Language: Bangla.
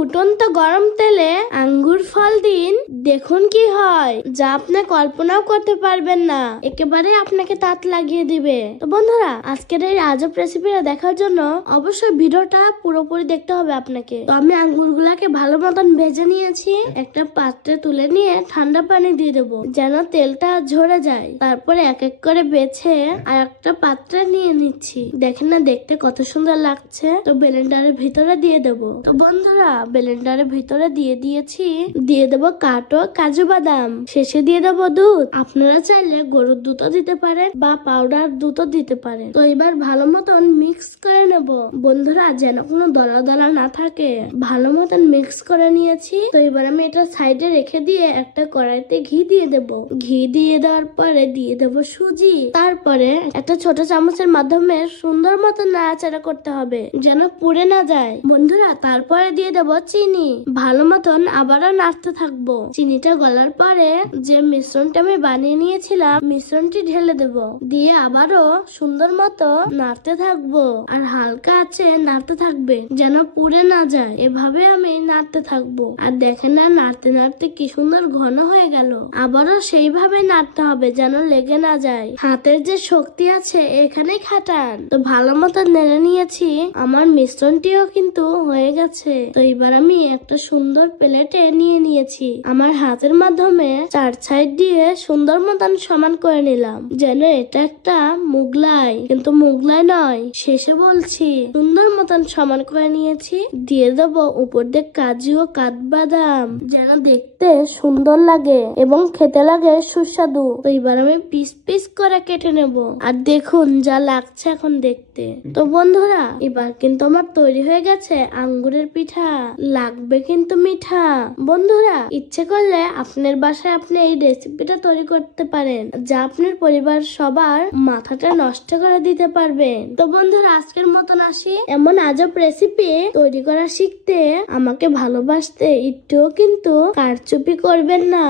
ফুটন্ত গরম তেলে আঙ্গুর ফল দিন, দেখুন কি হয়, যা আপনি কল্পনাও করতে পারবেন না। একেবারে আপনাকে তাত লাগিয়ে দিবে। তো বন্ধুরা, আজকের এই আজব রেসিপিটা দেখার জন্য অবশ্যই ভিডিওটা পুরোপুরি দেখতে হবে আপনাকে। তো আমি আঙ্গুরগুলাকে ভালো মতন ভেজে নিয়েছি। একটা পাত্রে তুলে নিয়ে ঠান্ডা পানি দিয়ে দেবো, যেন তেলটা ঝরে যায়। তারপরে এক এক করে বেছে আর একটা পাত্রে নিয়ে নিচ্ছি। দেখেন না, দেখতে কত সুন্দর লাগছে। তো ব্লেন্ডারের ভিতরে দিয়ে দেবো। তো বন্ধুরা, ব্লেন্ডারের ভিতরে দিয়ে দিয়েছি। দিয়ে দেবো কাজু বাদাম। শেষে দিয়ে দেবো দুধ। আপনারা চাইলে গরুর দুধও দিতে পারেন বা পাউডার দুধও দিতে পারেন। তো এবার ভালো মতন মিক্স করে নেব বন্ধুরা, যেন কোনো দলা দলা না থাকে। ভালো মতন মিক্স করে নিয়েছি। তো এবার আমি এটা সাইডে রেখে দিয়ে একটা কড়াইতে ঘি দিয়ে দেব। ঘি দিয়ে দেওয়ার পরে দিয়ে দেব সুজি। তারপরে একটা ছোট চামচের মাধ্যমে সুন্দর মতো নাড়াচাড়া করতে হবে, যেন পুড়ে না যায় বন্ধুরা। তারপরে দিয়ে দেব চিনি। ভালো মতন আবারও নাড়তে থাকবো। চিনিটা গলার পরে যে মিশ্রণটা আমি বানিয়ে নিয়েছিলাম, মিশ্রণটি ঢেলে দেব। দিয়ে আবারও সুন্দর মতো নাড়তে থাকবো। আর হালকা আছে নাড়তে থাকবে, যেন পুড়ে না যায়। এভাবে আমি নাড়তে থাকবো। আর দেখেন না, নাড়তে নাড়তে কি সুন্দর ঘন হয়ে গেল। আবারও সেইভাবে নাড়তে হবে, যেন লেগে না যায়। হাতের যে শক্তি আছে এখানেই খাটান। তো ভালো মতো নেড়ে নিয়েছি। আমার মিশ্রণটিও কিন্তু হয়ে গেছে। তো এবার আমি একটা সুন্দর প্লেটে নিয়ে নিয়েছি। আমার হাতের মাধ্যমে চার সাইড দিয়ে সুন্দর মতন সমান করে নিলাম, যেন এটা একটা মুগলাই, কিন্তু মুগলাই নয়। শেষে বলছি, সুন্দর মতন সমান করে নিয়েছি। দিয়ে দেবো উপর দিয়ে কাজু ও কাঠবাদাম, যেন দেখতে সুন্দর লাগে এবং খেতে লাগে সুস্বাদু। তো এবার আমি পিস পিস করে কেটে নেব। আর দেখুন যা লাগছে এখন দেখতে। তো বন্ধুরা, এবার কিন্তু আমার তৈরি হয়ে গেছে আঙ্গুরের পিঠা। লাগবে কিন্তু মিঠা। বন্ধুরা, ইচ্ছে করলে আপনার বাসায় আপনি এই রেসিপিটা তৈরি করতে পারেন, যা আপনার পরিবার সবার মাথাটা নষ্ট করে দিতে পারবেন। তো বন্ধুরা, আজকের মতন আসি। এমন আজব রেসিপি তৈরি করা শিখতে আমাকে ভালোবাসতে একটুও কিন্তু কারচুপি করবেন না।